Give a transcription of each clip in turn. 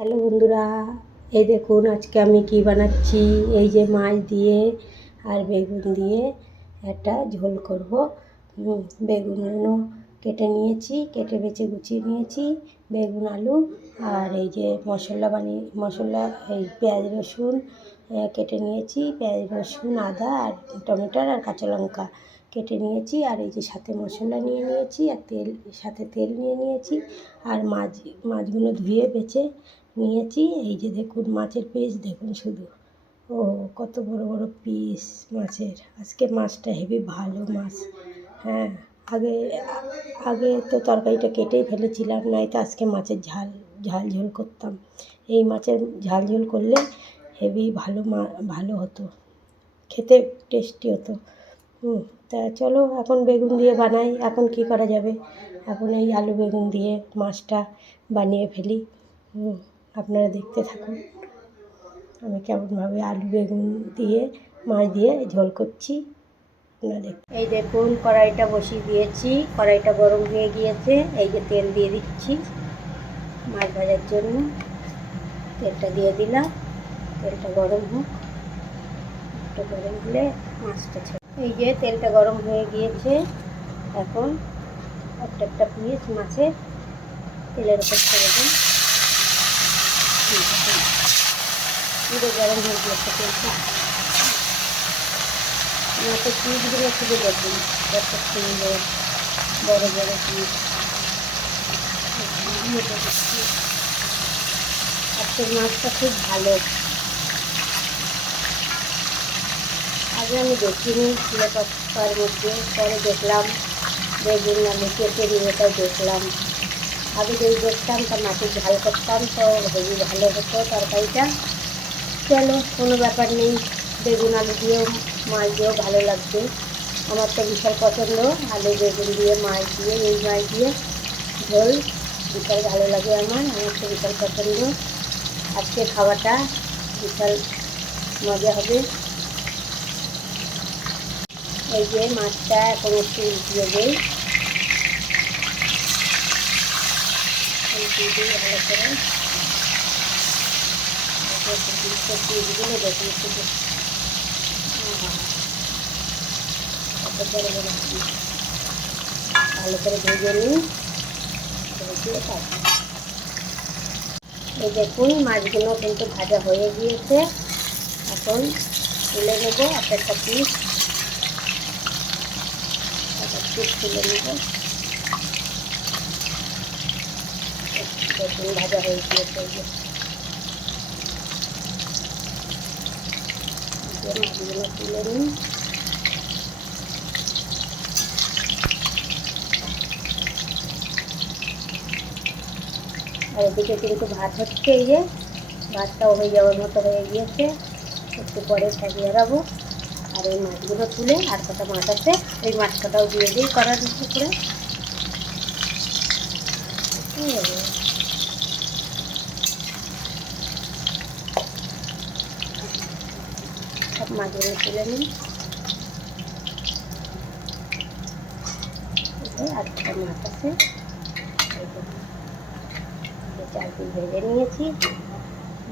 Hello বন্ধুরা, এই দেখুন আজকে আমি কি বানাচ্ছি। এই যে মাছ দিয়ে আর বেগুন দিয়ে একটা ঝোল করব। বেগুনগুলো কেটে নিয়েছি, কেটে বেছে গুছিয়ে নিয়েছি। বেগুন আলু আর এই যে মশলা এই পেঁয়াজ রসুন কেটে নিয়েছি। পেঁয়াজ রসুন আদা আর টমেটোর আর কাঁচা লঙ্কা কেটে নিয়েছি। আর এই যে সাথে মশলা নিয়ে নিয়েছি আর তেল নিয়ে নিয়েছি। আর মাছগুলো ধুয়ে বেছে নিয়েছি। এই যে দেখুন মাছের পিস দেখুন শুধু, ও কত বড় বড় পিস মাছের। আজকে মাছটা হেবি ভালো মাছ। হ্যাঁ, আগে আগে তো তরকারিটা কেটেই ফেলেছিলাম, নয়তো আজকে মাছের ঝাল ঝোল করতাম। এই মাছের ঝাল ঝোল করলে হেবি ভালো হতো, খেতে টেস্টি হতো। তা চলো এখন বেগুন দিয়ে বানাই। এখন কি করা যাবে, এখন এই আলু বেগুন দিয়ে মাছটা বানিয়ে ফেলি। আপনারা দেখতে থাকুন আমি কেমনভাবে আলু বেগুন দিয়ে মাছ দিয়ে ঝোল করছি। আপনারা এই দেখুন কড়াইটা বসিয়ে দিয়েছি, কড়াইটা গরম হয়ে গিয়েছে। এই যে তেল দিয়ে দিচ্ছি মাছ ভাজার জন্য। তেলটা দিয়ে দিলাম, তেলটা গরম হোক, একটু গরম হলে মাছটা এই যে তেলটা গরম হয়ে গিয়েছে। এখন একটা পিস মাছের তেলের উপর ছেড়ে দিন। পুরো গরম হয়ে গিয়েছে তেলটা। মাছের পিসগুলো শুধু দেখুন কত সুন্দর বড় বড় পিস। আজকের মাছটা খুব ভালো। আগে আমি দেখিনি লেখার মধ্যে, পরে দেখলাম বেগুন আলু কেটে নিয়ে তাই দেখলাম। আগে যদি দেখতাম তা মাছের ঝাল করতাম তো হেবি ভালো হতো তরকারিটা। চলো কোনো ব্যাপার নেই, বেগুন আলু দিয়েও মাছ দিয়েও ভালো লাগবে। আমার তো বিশাল পছন্দ আলু বেগুন দিয়ে মাছ দিয়ে, এই মাছ দিয়ে ঝোল বিশাল ভালো লাগে। আমার তো বিশাল পছন্দ। আজকে খাওয়াটা বিশাল মজা হবে। এই যে মাছটা এখন একটু উঠিয়ে দেই, ভালো করে পিসগুলো দেখুন শুধু কত বড় বড় পিস। ভালো করে ভেজে নিই, ভেজে থাকি। এই দেখুন মাছগুলো কিন্তু ভাজা হয়ে গিয়েছে। এখন তুলে নেবো একটা পিস তুলে নেব। দেখুন ভাজা হয়ে গিয়েছে। মাছগুলো তুলে নিই। আর এদিকে কিন্তু ভাত হচ্ছে, এই যে ভাতটাও হয়ে যাওয়ার মতো হয়ে গিয়েছে। একটু পরে ছাড়িয়ে রাখবো। আর এই মাছগুলো তুলে আর কটা মাছ আছে, এই মাছ কটাও দিয়ে দিই করার উপরে। সব মাছগুলো তুলে নিই। আর কটা মাছ আছে, চার পিস ভেজে নিয়েছি।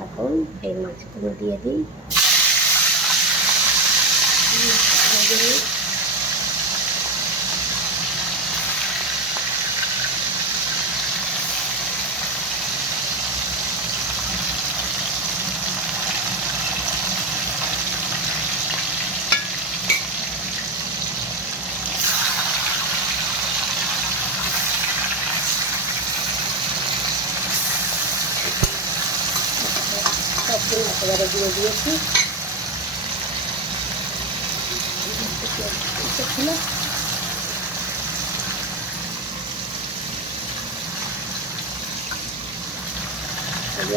এখন এই মাছগুলো দিয়ে দিই। সবগুলো একেবারে দিয়ে দিয়েছি।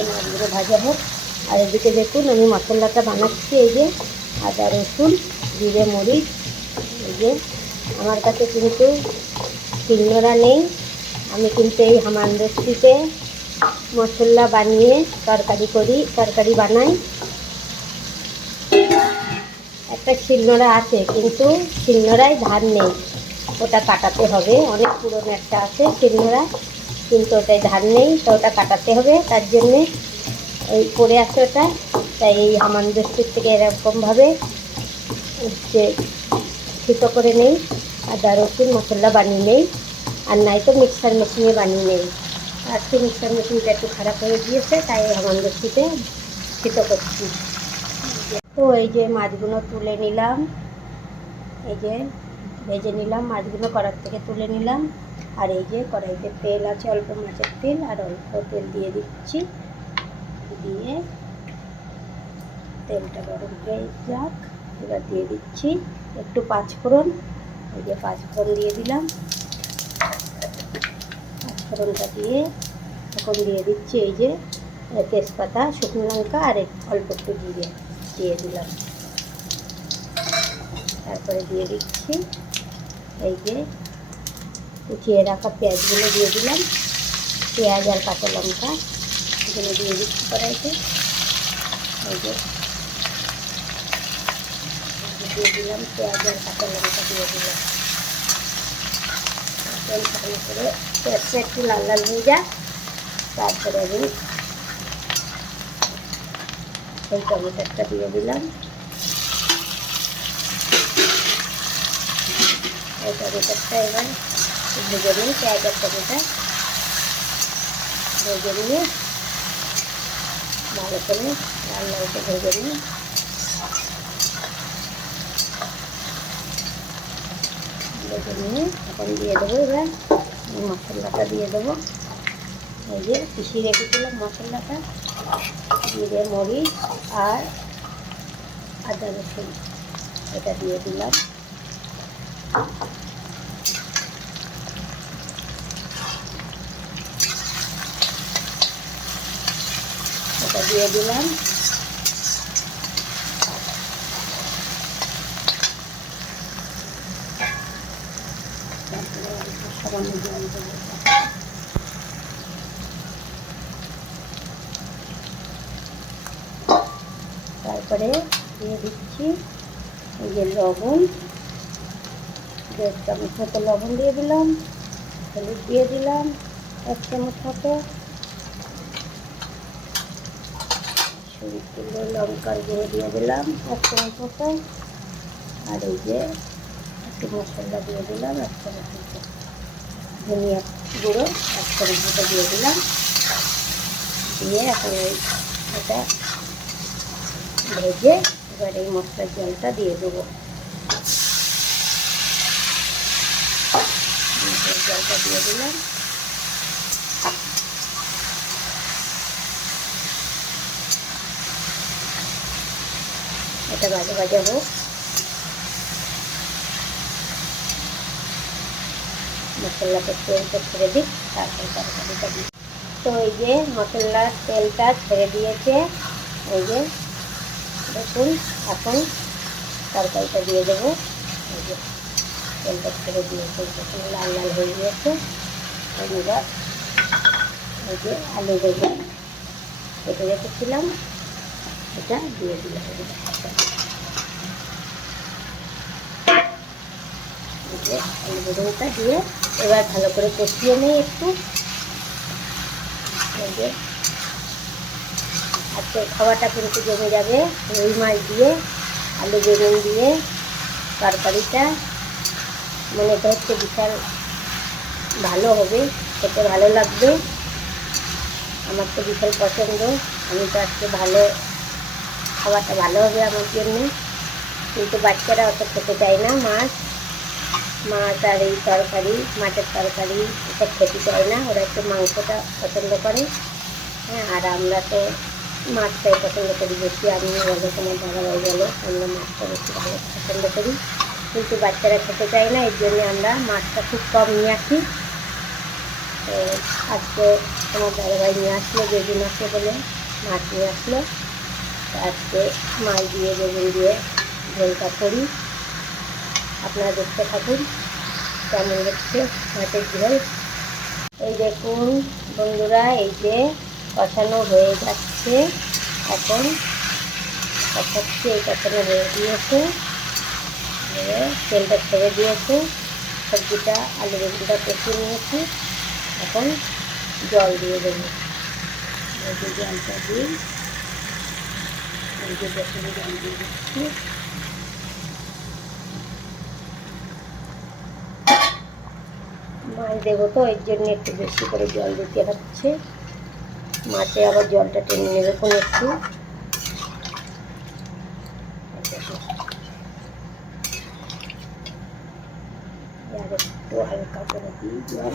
মাছগুলো ভাজা হোক। আর এদিকে দেখুন আমি মশলাটা বানাচ্ছি। এই যে আদা রসুন জিরে মরিচ। এই যে আমার কাছে কিন্তু শিলনোড়া নেই, আমি কিন্তু এই হামানদিস্তাতে মশলা বানিয়ে তরকারি বানাই। একটা শিলনোড়া আছে কিন্তু শিলনোড়ায় ধার নেই, ওটা কাটাতে হবে। অনেক পুরনো একটা আছে শিলনোড়া, কিন্তু ওটায় ধার নেই, তো ওটা কাটাতে হবে। তার জন্যে এই পড়ে আছে ওটা, তাই এই হামানদিস্তির থেকে এরকমভাবে যে থিতো করে নেই, আদা রসুন মশলা বানিয়ে নেই, আর নাই তো মিক্সার মেশিনে বানিয়ে নেই। আজকে মিক্সার মেশিনটা একটু খারাপ হয়ে গিয়েছে, তাই হামানদিস্তিতে থিতো করছি। তো এই যে মাছগুলো তুলে নিলাম, এই যে ভেজে নিলাম মাছগুলো, কড়ার থেকে তুলে নিলাম। আর এই যে কড়াইতে তেল আছে, অল্প মাছের তেল, আর অল্প তেল দিয়ে দিচ্ছি। দিয়ে তেলটা গরম হয়ে যাক, এবার দিয়ে দিচ্ছি একটু পাঁচফোড়ন। এই যে পাঁচফোড়ন দিয়ে দিলাম। পাঁচফোড়নটা দিয়ে এখন দিয়ে দিচ্ছি এই যে তেজপাতা, শুকনো লঙ্কা, আর অল্প একটু জিরে দিয়ে দিলাম। তারপরে দিয়ে দিচ্ছি এই যে কুচিয়ে রাখা পেঁয়াজগুলো দিয়ে দিলাম। পেঁয়াজ আর কাঁচা লঙ্কা এগুলো দিয়ে দিচ্ছি কড়াইতে। এই যে দিয়ে দিলাম পেঁয়াজ আর কাঁচা লঙ্কা দিয়ে দিলাম। তেল ভালো করে পেঁয়াজটা একটু লাল লাল হয়ে যাক, তারপরে আমি এই টমেটোটা দিয়ে দিলাম। এই টমেটোটা এবার ভেজে নিই, পেঁয়াজ আর টমেটো ভেজে নিয়ে ভালো করে লাল লাল করে ভেজে নিই। ভেজে নিয়ে এখন দিয়ে দেবো এবার মশলাটা দিয়ে দেবো। এই যে পিষিয়ে রেখেছিলাম মশলাটা, জিরে মরিচ আর আদা রসুন এটা দিয়ে দিলাম। এটা দিয়ে দিলাম। তারপরে সামান্য জল দেবো। তারপরে দিয়ে দিচ্ছি এই যে লবণ, 1.5 চামচ মতো লবণ দিয়ে দিলাম। হলুদ দিয়ে দিলাম 1 চামচ মতো। শুকনো লঙ্কার গুঁড়ো দিয়ে দিলাম 1 চামচ মতো। আর এই যে একটু মশলা দিয়ে দিলাম 1 চামচ মতো। ধনিয়া গুঁড়ো 1 চামচ মতো দিয়ে দিলাম। দিয়ে এখন এটা ভেজে এবার এই মশলার জলটা দিয়ে দেবো। জলটা দিয়ে দিলাম। এটা ভাজা ভাজা হোক। মশলাটা তেলটা ছেড়ে দিই, তারপরে তরকারিটা দিই। তো এই যে মশলার তেলটা ছেড়ে দিয়েছে, এই যে দেখুন এখন তরকারিটা দিয়ে দেবো। এই যে তেলটা ছেড়ে দিয়েছে, দেখুন লাল লাল হয়ে গিয়েছে। এবার এই যে আলু বেগুন কেটে রেখেছিলাম এটা দিয়ে দিলাম। আলু বেগুনটা দিয়ে এবার ভালো করে কষিয়ে নিই একটু। এই যে আজকে খাওয়াটা কিন্তু জমে যাবে, রুই মাছ দিয়ে আলু বেগুন দিয়ে তরকারিটা মনে হচ্ছে বিশাল ভালো হবে, খেতে ভালো লাগবে। আমার তো বিশাল পছন্দ, আমি তো আজকে ভালো খাবারটা ভালো হবে আমার জন্য। কিন্তু বাচ্চারা অত খেতে চায় না, মাছ আর এই তরকারি, মাছের তরকারি এসব খেতে চায় না, ওরা একটু মাংসটা পছন্দ করে। হ্যাঁ, আর আমরা তো মাছটাই পছন্দ করি বেশি। আমি বলো, তোমার দাদাভাই বলো, আমরা মাছটা বেশি ভালো পছন্দ করি, কিন্তু বাচ্চারা খেতে চায় না, এর জন্য আমরা মাছটা খুব কম নিয়ে আসি। তো আজকে তোমার দাদাভাই নিয়ে আসলো, বেগুন আসলো বলে মাছ নিয়ে আসলো। আজকে মাছ দিয়ে বেগুন দিয়ে ঝোলটা করি, আপনারা দেখতে থাকুন কেমন হচ্ছে মাছের ঝোল। এই দেখুন বন্ধুরা, এই যে কষানো হয়ে যাচ্ছে, এখন কষাচ্ছি, এই কষানো হয়ে দিয়েছে, তেলটা ছেড়ে দিয়েছে, সবজিটা আলু বেগুনটা কষিয়ে নিয়েছি। এখন জল দিয়ে দেবো, এই যে জলটা দিই, এই যে বেসনে জল দিয়ে দিচ্ছি। মাছ দেবো তো এর জন্য একটু বেশি করে জল দিতে হচ্ছে, মাছে আবার জলটা টেনে নেবে কোনো একটু। আর একটু হালকা করে দিই জল,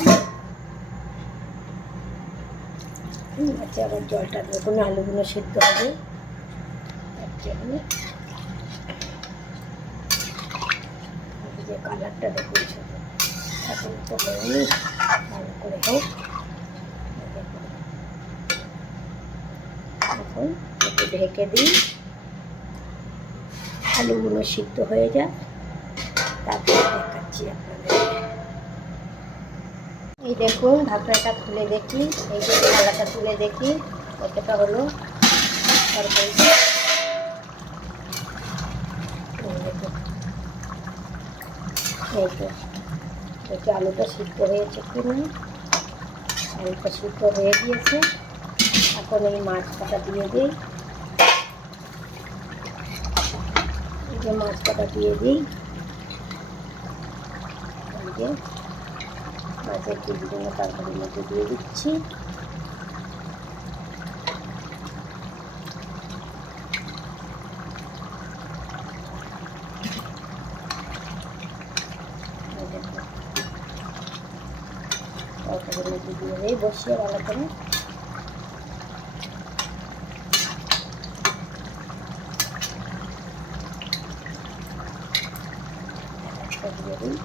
মাছে আবার জলটা দেখুন আলুগুলো সিদ্ধ হবে তার জন্য। যে কালারটা দেখুন শুধু, এখন তো হয়নি, ভালো করে হোক। এখন একটু ঢেকে দিই, আলুগুলো সিদ্ধ হয়ে যায়, তারপরে দেখাচ্ছি আপনাদের। এই দেখুন ঢাকনাটা খুলে দেখি, এই যে থালাটা তুলে দেখি কতটা হলো তরকারিটা। এই তো দেখি আলুটা সিদ্ধ হয়েছে কি না, আলুটা সিদ্ধ হয়ে গিয়েছে। এখন এই মাছ কাটা দিয়ে দিই, এই যে মাছ কাটা দিয়ে দিই, এই যে মাছের পিসগুলো তরকারির মধ্যে দিয়ে দিচ্ছি। তরকারির মধ্যে দিয়ে দিই, বসিয়ে ভালো করে। দিয়ে দিই,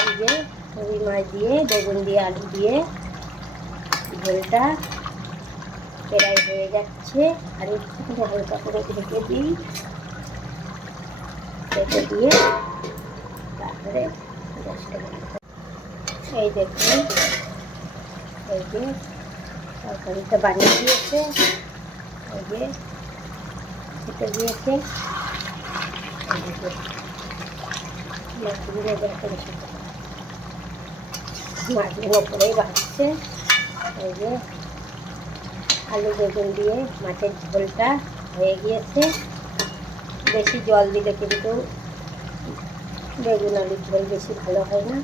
এই যে রুই মাছ দিয়ে বেগুন দিয়ে আলু দিয়ে ঝোলটা প্রায় হয়ে যাচ্ছে। আর একটু হালকা করে ঢেকে দিই, ঢেকে দিয়ে তারপরে গ্যাসটা বন্ধ। এই দেখুন এই যে তরকারিটা বানিয়ে দিয়েছে, এই যে খেতে দিয়েছে। এই যে মাছগুলো দেখুন শুধু, মাছগুলো পরেই বাড়ছে। এই যে আলু বেগুন দিয়ে মাছের ঝোলটা হয়ে গিয়েছে। বেশি জল দিলে কিন্তু বেগুন আলুর ঝোল বেশি ভালো হয় না।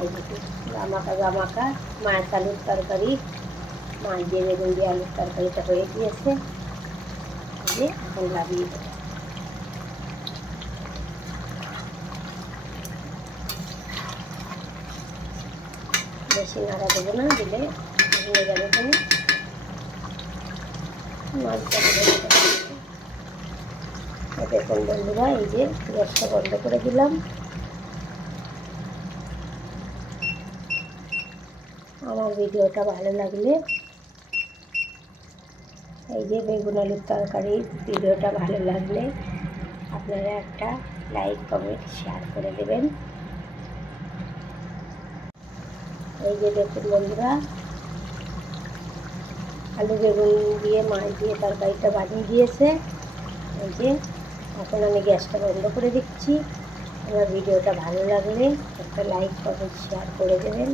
এই যে গামাকা গামাকা মাছ আলুর তরকারি, মাছ দিয়ে বেগুন দিয়ে আলুর তরকারিটা হয়ে গিয়েছে। এই যে এখন লাগিয়ে দেবো, বেশি নাড়া দেবো না, দিলে ভেঙে যাবে কোনো মাছটা। দেখুন বন্ধুরা, এই যে গ্যাসটা বন্ধ করে দিলাম। আমার ভিডিওটা ভালো লাগলে, এই যে বেগুন আলুর তরকারির ভিডিওটা ভালো লাগলে আপনারা একটা লাইক কমেন্ট শেয়ার করে দেবেন। এই যে দেখুন বন্ধুরা, আলু বেগুন দিয়ে মাছ দিয়ে তরকারিটা বানিয়ে দিয়েছে। এই যে এখন আমি গ্যাসটা বন্ধ করে দিচ্ছি। আমার ভিডিওটা ভালো লাগলে একটা লাইক কমেন্ট শেয়ার করে দেবেন।